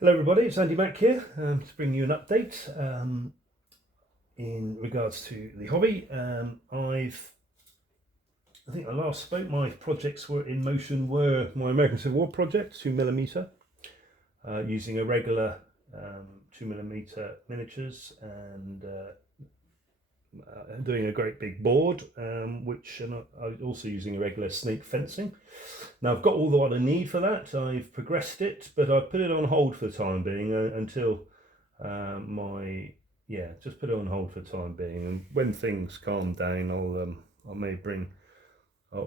Hello everybody, it's Andy Mack here to bring you an update in regards to the hobby. I think I last spoke, my projects were in motion were my American Civil War project, 2mm, using a regular 2mm miniatures and doing a great big board, which and I was also using a regular snake fencing. Now I've got all the what I need for that. I've progressed it, but I've put it on hold for the time being until just put it on hold for the time being. And when things calm down, I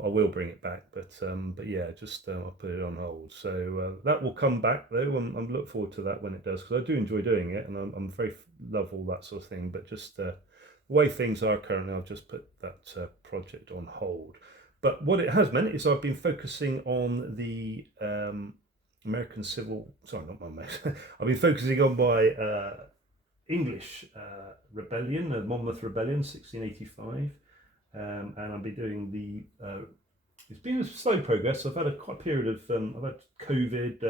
will bring it back. But yeah, just I'll put it on hold. So that will come back though. I'm look forward to that when it does, because I do enjoy doing it, and I'm very love all that sort of thing. But just the way things are currently, I've just put that project on hold. But what it has meant is I've been focusing on the American Civil. Sorry, not my American. I've been focusing on my English rebellion, the Monmouth Rebellion, 1685, and I'll be doing the. It's been a slow progress. I've had quite a period of. I've had COVID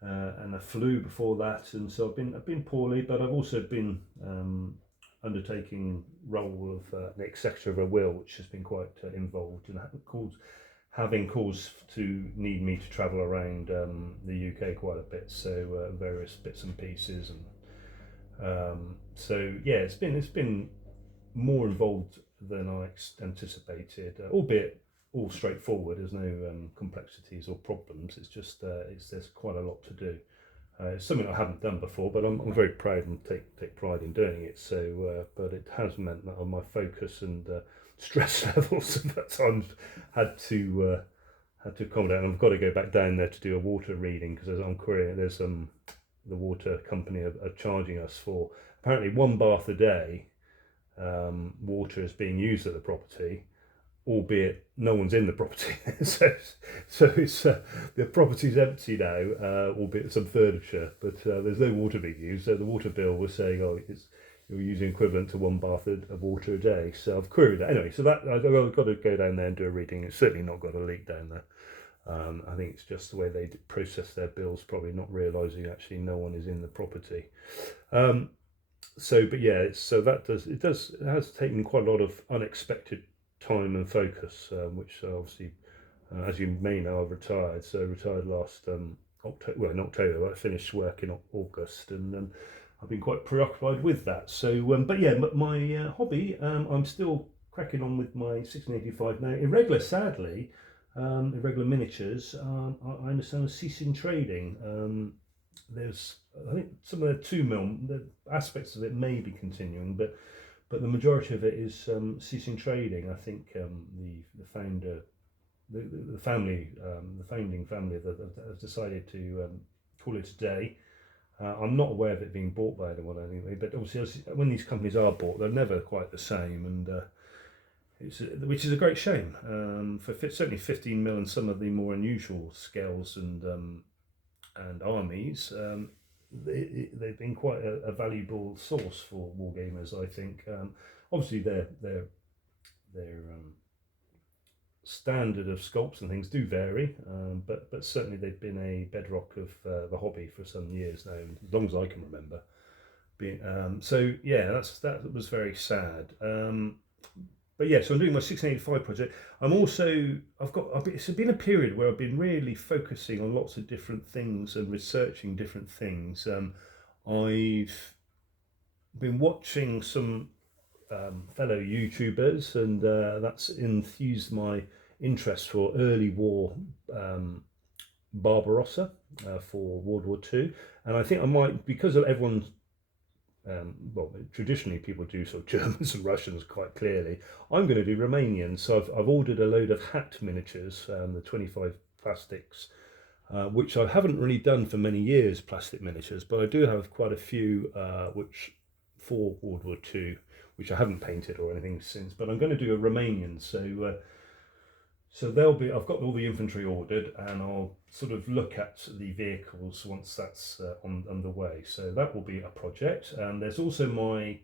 and a flu before that, and so I've been poorly, but I've also been undertaking role of the executor of a will, which has been quite involved and having cause to need me to travel around the UK quite a bit. So various bits and pieces, and so yeah, it's been more involved than I anticipated, albeit all straightforward. There's no complexities or problems. It's just there's quite a lot to do. It's something I haven't done before, but I'm very proud and take pride in doing it. So, but it has meant that on my focus and stress levels at times had to accommodate. And I've got to go back down there to do a water reading, because I'm querying. There's the water company are charging us for apparently one bath a day. Water is being used at the property, albeit no one's in the property. so it's the property's empty now, albeit some furniture, but there's no water being used. So the water bill was saying, you're using equivalent to one bath of water a day. So I've queried that anyway. So that I've got to go down there and do a reading. It's certainly not got a leak down there. I think it's just the way they process their bills, probably not realising actually no one is in the property. But yeah, it has taken quite a lot of unexpected time and focus, which obviously, as you may know, I've retired. So I retired last October. Well, in October, I finished work in August, and I've been quite preoccupied with that. So, but yeah, my hobby, I'm still cracking on with my 1685 now. Irregular, sadly, irregular miniatures. I understand are ceasing trading. There's, I think, some of the 2mm, the aspects of it may be continuing, but the majority of it is ceasing trading. I think the founder, the family, the founding family have decided to call it a day. I'm not aware of it being bought by anyone anyway, but obviously when these companies are bought, they're never quite the same, and which is a great shame. For certainly 15mm and some of the more unusual scales and armies. They've been quite a valuable source for wargamers, I think. Obviously, their standard of sculpts and things do vary, but certainly they've been a bedrock of the hobby for some years now, as long as I can remember. So yeah, that was very sad. But yeah, so I'm doing my 1685 project. It's been a period where I've been really focusing on lots of different things and researching different things. I've been watching some fellow YouTubers, and that's infused my interest for early war Barbarossa for World War II. And I think I might, because of everyone's traditionally people do sort of Germans and Russians quite clearly. I'm going to do Romanians, so I've ordered a load of hat miniatures, the 25 plastics, which I haven't really done for many years, plastic miniatures, but I do have quite a few which for World War II, which I haven't painted or anything since. But I'm going to do a Romanian, so I've got all the infantry ordered, and I'll sort of look at the vehicles once that's on the way. So that will be a project. There's also my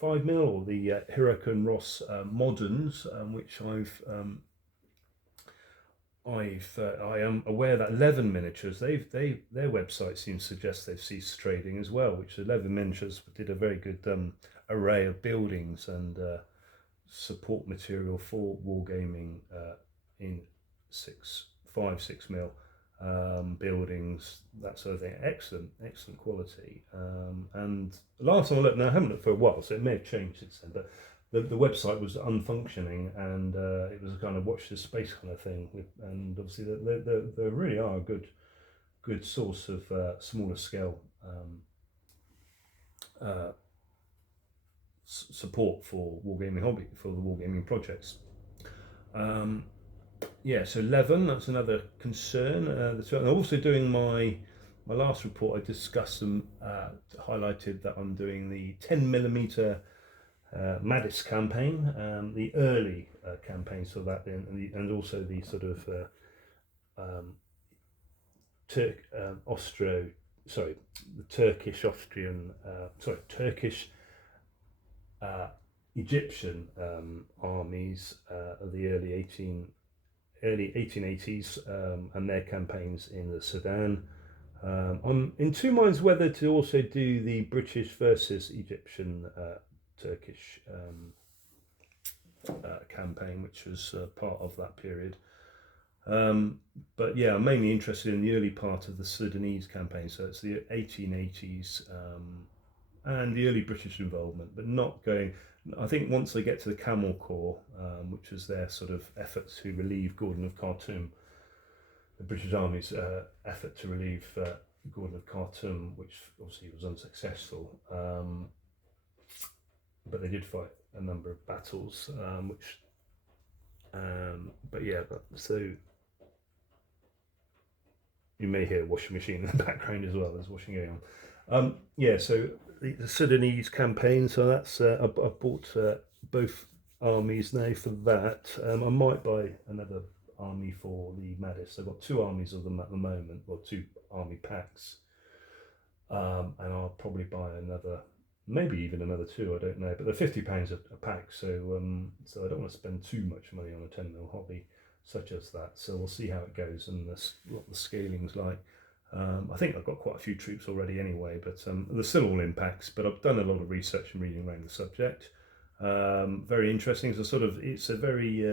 5mm or the Hirakan Ross moderns, which I am aware that 11 Miniatures, their website seems to suggest they've ceased trading as well, which 11 Miniatures did a very good array of buildings and support material for wargaming in 6 mil buildings, that sort of thing. Excellent quality. And last time I looked, now I haven't looked for a while, so it may have changed since then, but the website was unfunctioning, and it was a kind of watch this space kind of thing. And obviously, they really are a good source of smaller scale support for wargaming hobby, for the wargaming projects. Yeah, so 11, that's another concern. I'm also doing my last report. I discussed them, highlighted that I'm doing the 10mm Madis campaign, the early campaigns for that, and also the sort of Turkish Egyptian armies of the early 1880s, and their campaigns in the Sudan. I'm in two minds whether to also do the British versus Egyptian Turkish campaign, which was part of that period. But yeah, I'm mainly interested in the early part of the Sudanese campaign, so it's the 1880s and the early British involvement, but not going. I think once they get to the Camel Corps, which was their sort of effort to relieve Gordon of Khartoum, the British Army's effort to relieve Gordon of Khartoum, which obviously was unsuccessful, but they did fight a number of battles, but yeah, so you may hear a washing machine in the background as well. There's washing going on. Yeah, so the Sudanese campaign. So that's I bought both armies now for that. I might buy another army for the Madis. I've got 2 armies of them at the moment, or 2 army packs, and I'll probably buy another, maybe even another 2. I don't know, but they're £50 a pack, so so I don't want to spend too much money on a 10mm hobby such as that. So we'll see how it goes and what the scaling's like. I think I've got quite a few troops already anyway, but they're still all in packs. But I've done a lot of research and reading around the subject. Very interesting. It's a very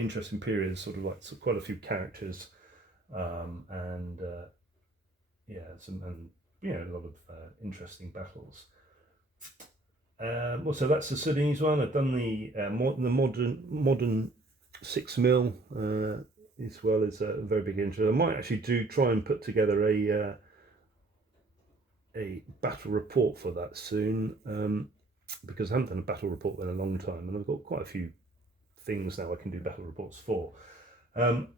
interesting period. Sort of like quite a few characters, and yeah, a lot of interesting battles. Well, so that's the Sudanese one. I've done the modern 6mm. As well as a very big interest. I might actually try and put together a battle report for that soon, because I haven't done a battle report in a long time, and I've got quite a few things now I can do battle reports for.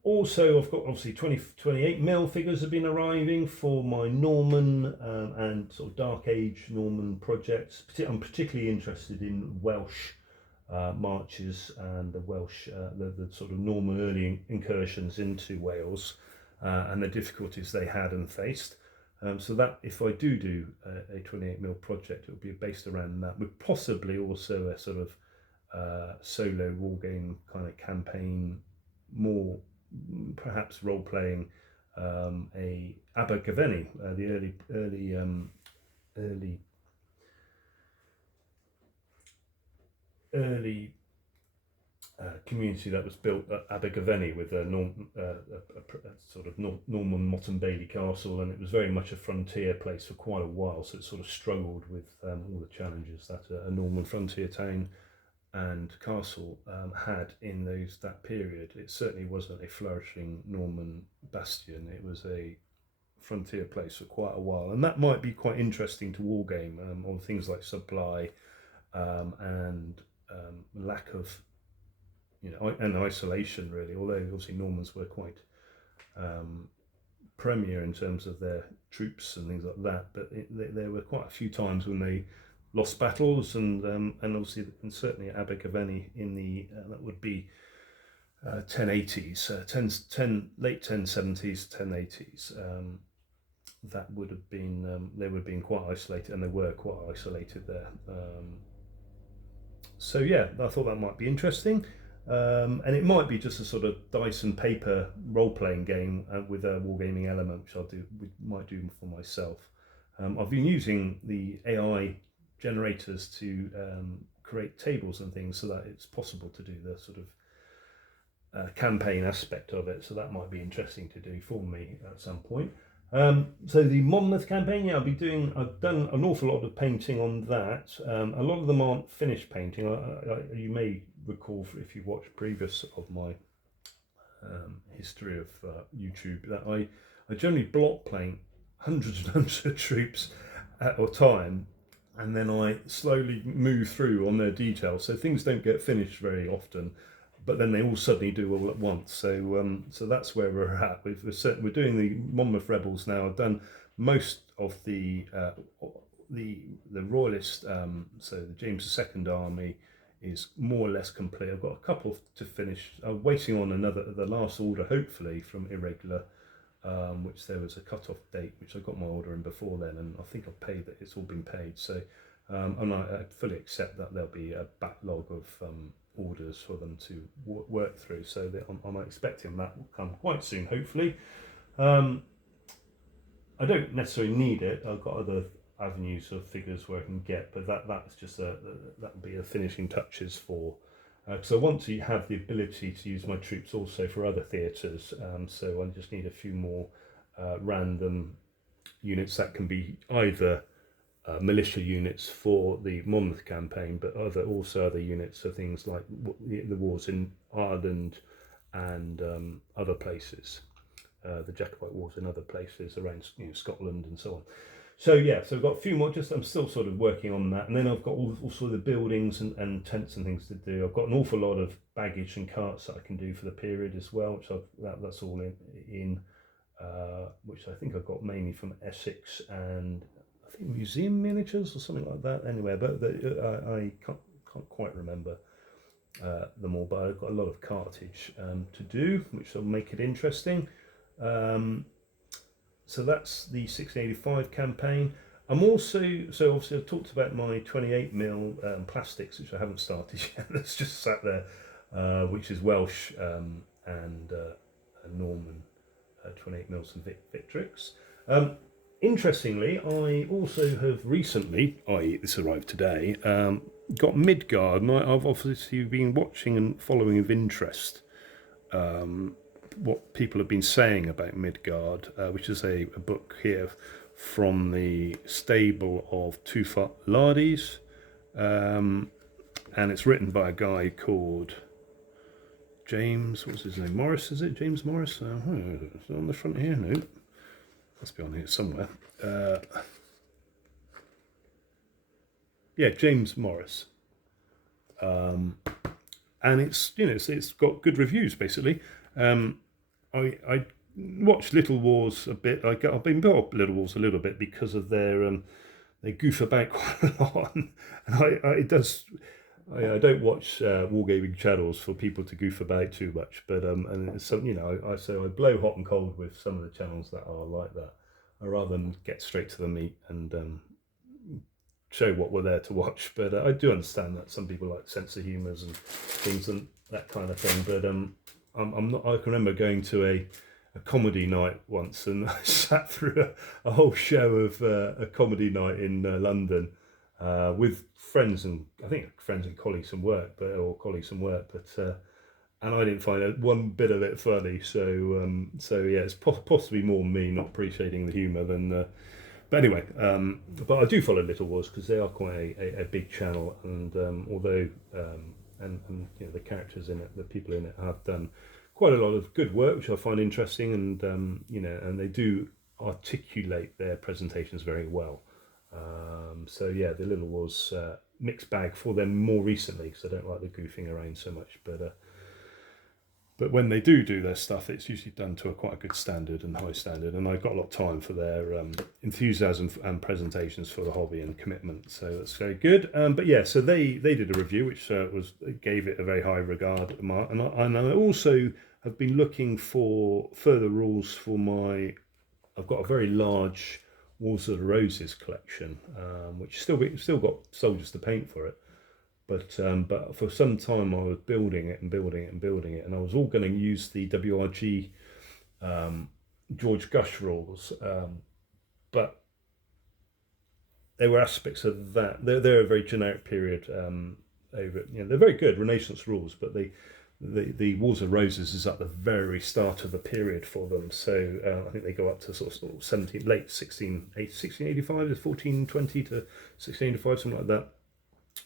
Also, I've got obviously 28mm figures have been arriving for my Norman and sort of Dark Age Norman projects. I'm particularly interested in Welsh marches and the Welsh, the sort of Norman early incursions into Wales and the difficulties they had and faced. So that if I do a 28mm project, it will be based around that, with possibly also a sort of solo wargame kind of campaign, more perhaps role playing, a Abergavenny, the early community that was built at Abergavenny with a sort of Norman Motte and Bailey castle, and it was very much a frontier place for quite a while, so it sort of struggled with all the challenges that a Norman frontier town and castle had in that period. It certainly wasn't a flourishing Norman bastion. It was a frontier place for quite a while, and that might be quite interesting to wargame on things like supply and lack of, and isolation really. Although obviously Normans were quite premier in terms of their troops and things like that, but there were quite a few times when they lost battles, and obviously, and certainly at Abergavenny in the that would be 1080s, late 1070s, 1080s. That would have been they would have been quite isolated, and they were quite isolated there. So yeah, I thought that might be interesting. And it might be just a sort of dice and paper role-playing game with a wargaming element, which might do for myself. I've been using the AI generators to create tables and things so that it's possible to do the sort of campaign aspect of it. So that might be interesting to do for me at some point. So the Monmouth campaign, yeah, I've done an awful lot of painting on that. A lot of them aren't finished painting. You may recall if you watched previous of my history of YouTube that I generally block paint hundreds and hundreds of troops at a time, and then I slowly move through on their details. So things don't get finished very often, but then they all suddenly do all at once. So that's where we're at. We're doing the Monmouth Rebels now. I've done most of the Royalist, so the James II Army is more or less complete. I've got a couple to finish. I'm waiting on the last order, hopefully from Irregular, which there was a cut-off date, which I got my order in before then, and I think I've paid that. It's all been paid. So, and I fully accept that there'll be a backlog of orders for them to work through. So I'm expecting that will come quite soon, hopefully. I don't necessarily need it. I've got other avenues of figures where I can get, but that's just that would be the finishing touches for. Because I want to have the ability to use my troops also for other theatres. So I just need a few more random units that can be either militia units for the Monmouth campaign, but also other units for things like the wars in Ireland and other places, the Jacobite wars in other places around Scotland and so on. So yeah, so I've got a few more. I'm still sort of working on that, and then I've got also the buildings and tents and things to do. I've got an awful lot of baggage and carts that I can do for the period as well, which that's all in which I think I've got mainly from Essex and I think museum miniatures or something like that. Anyway, but I can't quite remember them all, but I've got a lot of cartage to do, which will make it interesting. So that's the 1685 campaign. I'm also, so obviously I've talked about my 28mm plastics, which I haven't started yet. That's just sat there, which is Welsh and Norman 28mm and Victrix. Interestingly, I also have recently, i.e. this arrived today, got Midgard, and I've obviously been watching and following with interest what people have been saying about Midgard, which is a book here from the stable of Tufat Lardis, and it's written by a guy called James, what's his name, Morris, is it? James Morris? Is it on the front here? No, must be on here somewhere. Yeah, James Morris. And it's got good reviews basically. I watched Little Wars a bit. I've been brought up Little Wars a little bit because of their they goof about quite a lot, and I don't watch wargaming channels for people to goof about too much. But and so I blow hot and cold with some of the channels that are like that. I rather than get straight to the meat and show what we're there to watch. But I do understand that some people like sense of humours and things and that kind of thing. But I'm not. I can remember going to a comedy night once, and I sat through a whole show of a comedy night in London with friends and I think friends and colleagues from work, but and I didn't find one bit of it funny. So yeah, it's possibly more me not appreciating the humour than. But anyway, but I do follow Little Wars because they are quite a big channel, and although and the characters in it, the people in it have done quite a lot of good work, which I find interesting, and and they do articulate their presentations very well. So yeah, the Little Wars mixed bag for them more recently, because I don't like the goofing around so much, but when they do their stuff, it's usually done to quite a good standard and high standard, and I've got a lot of time for their enthusiasm and presentations for the hobby and commitment, so that's very good. But yeah, so they did a review which gave it a very high regard, and I also have been looking for further rules for I've got a very large Wars of the Roses collection, which still got soldiers to paint for it. But for some time I was building it and building it and building it, and I was all going to use the WRG George Gush rules, but there were aspects of that. They're a very generic period. They're very good Renaissance rules, but the Wars of Roses is at the very start of the period for them. So I think they go up to sort of 17, late 1685 to 1420 to 1685, something like that.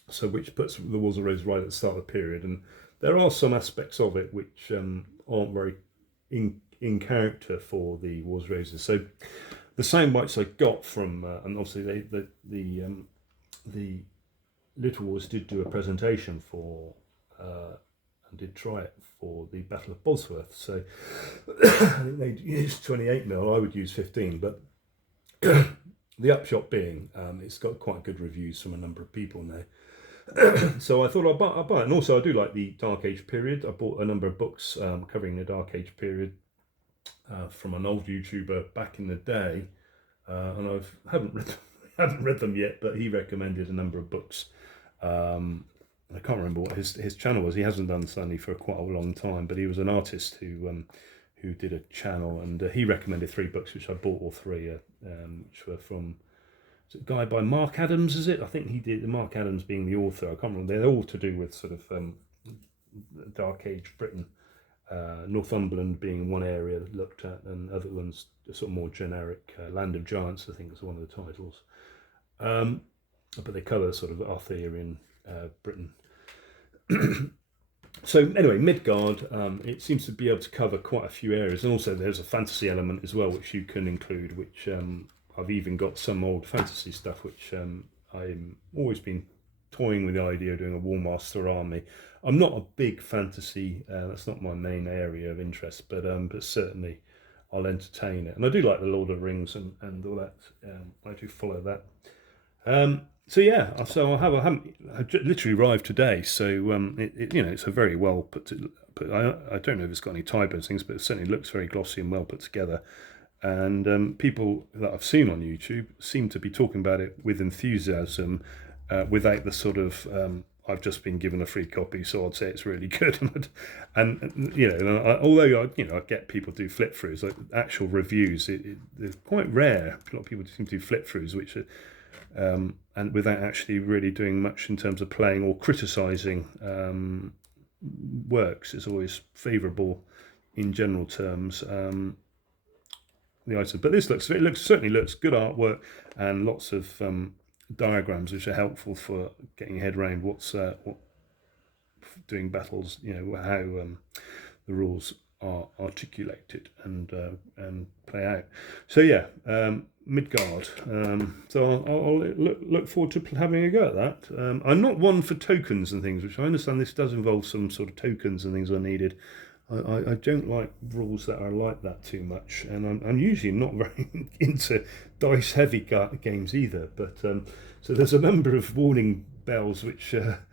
So which puts the Wars of Roses right at the start of the period, and there are some aspects of it which aren't very in character for the Wars of Roses. So the soundbites I got from, and obviously the Little Wars did do a presentation for, and did try it for the Battle of Bosworth. So I think they used 28mm. I would use 15, but the upshot being, it's got quite good reviews from a number of people now. So I thought I'd buy it. And also I do like the Dark Age period. I bought a number of books covering the Dark Age period from an old YouTuber back in the day, and haven't read them yet, but he recommended a number of books. I can't remember what his channel was. He hasn't done Sunny for quite a long time, but he was an artist who did a channel, and he recommended 3 books, which I bought all 3, which were from a guy by Mark Adams, is it? I think he did, Mark Adams being the author. I can't remember. They're all to do with sort of Dark Age Britain, Northumberland being one area looked at, and other ones sort of more generic. Land of Giants, I think, is one of the titles. But they cover sort of Arthurian Britain. So anyway, Midgard, it seems to be able to cover quite a few areas, and also there's a fantasy element as well, which you can include, which I've even got some old fantasy stuff, which I've always been toying with the idea of doing a Warmaster army. I'm not a big fantasy, that's not my main area of interest, but certainly I'll entertain it. And I do like the Lord of the Rings and all that. I do follow that. So yeah, so I literally arrived today. So it's a very well put. I don't know if it's got any typos things, but it certainly looks very glossy and well put together. And people that I've seen on YouTube seem to be talking about it with enthusiasm, without the sort of I've just been given a free copy, so I'd say it's really good. and although I get people do flip throughs, like actual reviews, it's quite rare. A lot of people seem to do flip throughs, which are, and without actually really doing much in terms of playing or criticising works. It's always favourable in general terms. The item, but this certainly looks good artwork, and lots of diagrams which are helpful for getting your head around what doing battles, how the rules are articulated and play out. So yeah, Midgard. So I'll look forward to having a go at that. I'm not one for tokens and things, which I understand this does involve some sort of tokens and things are needed. I don't like rules that are like that too much, and I'm usually not very into dice heavy games either, but so there's a number of warning bells which are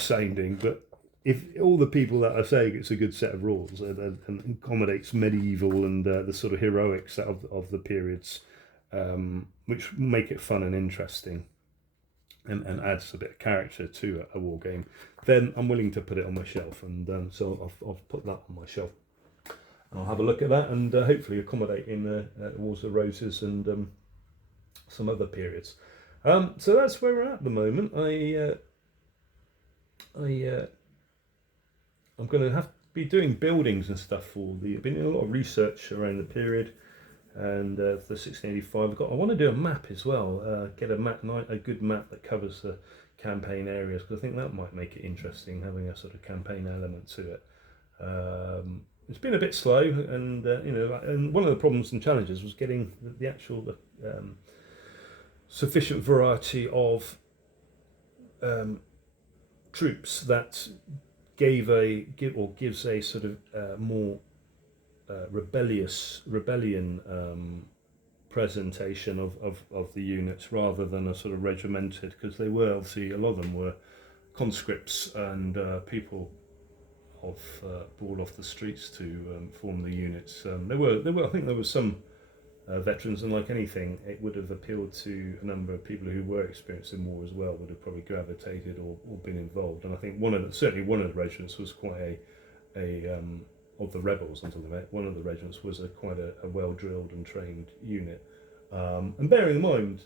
sounding, but if all the people that are saying it's a good set of rules and accommodates medieval and the sort of heroics of the periods, which make it fun and interesting, and adds a bit of character to a war game, then I'm willing to put it on my shelf, and so I've put that on my shelf. I'll have a look at that and hopefully accommodate in the Wars of Roses and some other periods. So that's where we're at the moment. I'm going to have to be doing buildings and stuff for I've been doing a lot of research around the period. And for 1685, I want to do a map as well. Get a good map that covers the campaign areas, because I think that might make it interesting, having a sort of campaign element to it. It's been a bit slow, and and one of the problems and challenges was getting the actual sufficient variety of troops that gives a sort of more rebellion presentation of the units, rather than a sort of regimented, because they were obviously, a lot of them were conscripts and people brought off the streets to form the units. There were I think there was some veterans, and like anything, it would have appealed to a number of people who were experienced in war as well, would have probably gravitated or been involved. And I think certainly one of the regiments was quite a of the rebels until one of the regiments was quite a well drilled and trained unit. And bearing in mind,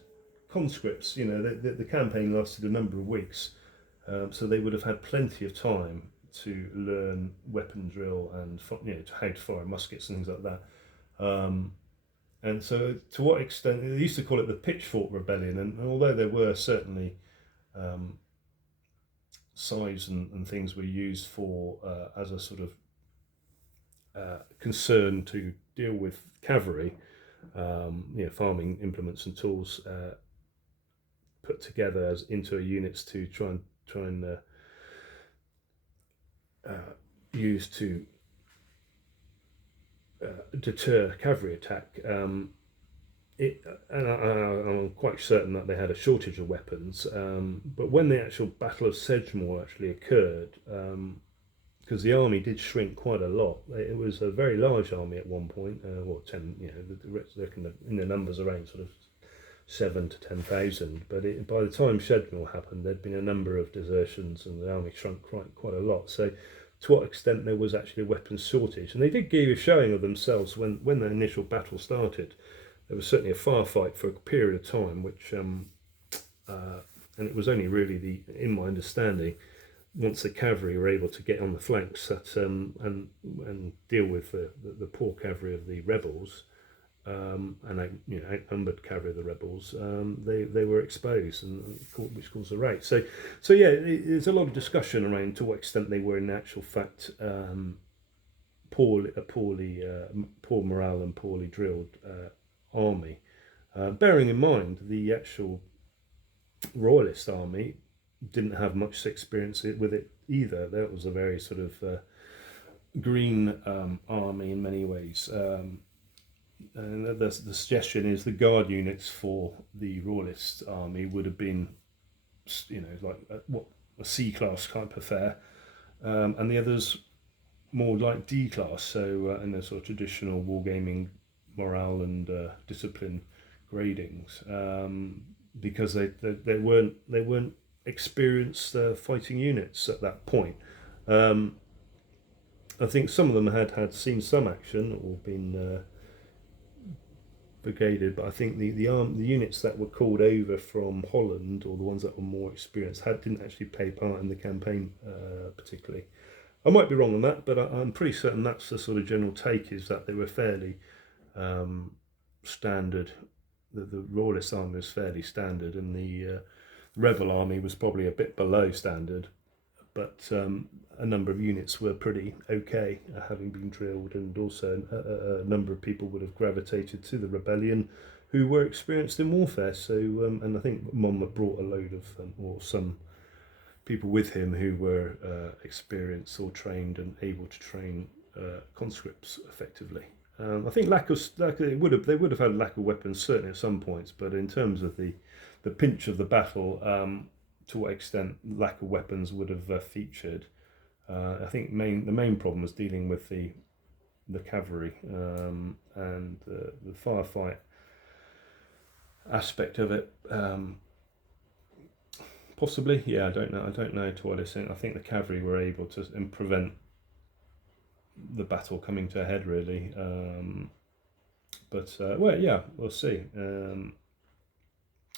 conscripts, you know, the campaign lasted a number of weeks, so they would have had plenty of time to learn weapon drill and, you know, how to fire muskets and things like that. And so, to what extent, they used to call it the Pitchfork Rebellion, and although there were certainly scythes and things were used for as a sort of concern to deal with cavalry, you know, farming implements and tools put together as into units to try and use to deter cavalry attack. And I'm quite certain that they had a shortage of weapons. But when the actual Battle of Sedgemoor actually occurred, because the army did shrink quite a lot. It was a very large army at one point. 10, you know, they reckon in the numbers around sort of 7 to 10,000. But by the time Sedgemoor happened, there'd been a number of desertions, and the army shrunk quite a lot. So, to what extent there was actually a weapons shortage, and they did give a showing of themselves when the initial battle started. There was certainly a firefight for a period of time, which and it was only really in my understanding, once the cavalry were able to get on the flanks that and deal with the poor cavalry of the rebels, and you know, outnumbered cavalry of the rebels, they were exposed, and which caused a rout. So yeah, there's a lot of discussion around to what extent they were in actual fact poor morale and poorly drilled army. Bearing in mind the actual Royalist army didn't have much experience with it either. That was a very sort of green army in many ways. And the suggestion is the guard units for the Royalist army would have been, you know, like a C-class type affair, and the others more like D-class. So in the sort of traditional wargaming morale and discipline gradings, because they weren't experienced fighting units at that point. I think some of them had seen some action or been brigaded, but I think the units that were called over from Holland, or the ones that were more experienced, didn't actually play part in the campaign particularly. I might be wrong on that, but I'm pretty certain that's the sort of general take, is that they were fairly standard. The Royalist army was fairly standard, and the Rebel army was probably a bit below standard, but a number of units were pretty okay, having been drilled, and also a number of people would have gravitated to the rebellion who were experienced in warfare. So, and I think Monmouth brought a load of, or some people with him who were experienced or trained and able to train conscripts effectively. I think they would have had lack of weapons certainly at some points, but in terms of the pinch of the battle, to what extent lack of weapons would have featured. I think the main problem was dealing with the cavalry and the firefight aspect of it. Possibly, yeah, I don't know to what extent. I think the cavalry were able to prevent the battle coming to a head, really. But well, yeah, we'll see.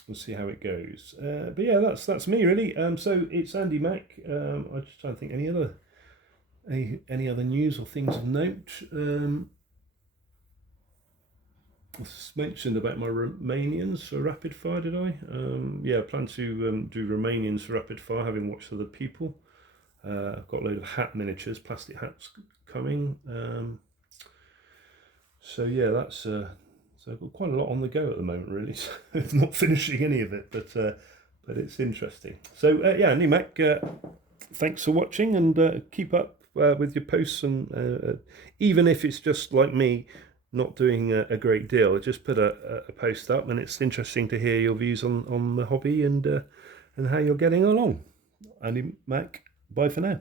We'll see how it goes. But yeah, that's me really. So it's Andy Mack. I'm just trying to think any other news or things of note. I mentioned about my Romanians for rapid fire, did I? Yeah, I plan to do Romanians for rapid fire, having watched other people. I've got a load of hat miniatures, plastic hats coming. So yeah, that's so I've got quite a lot on the go at the moment, really. So it's not finishing any of it, but it's interesting. So yeah, Andy Mac, thanks for watching, and keep up with your posts, and even if it's just like me, not doing a great deal, just put a post up, and it's interesting to hear your views on the hobby and how you're getting along. Andy Mac, bye for now.